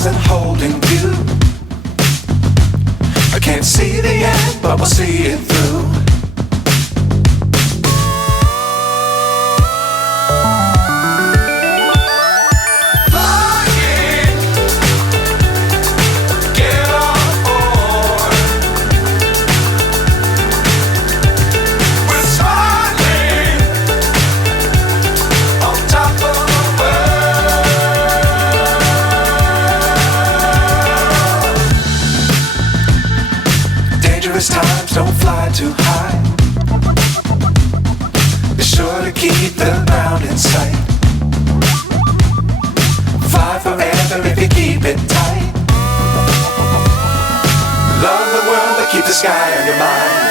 stars and holding you. I can't see the end, but we'll see it through. Times don't fly too high. Be sure to keep the ground in sight. Fly forever if you keep it tight. Love the world but keep the sky on your mind.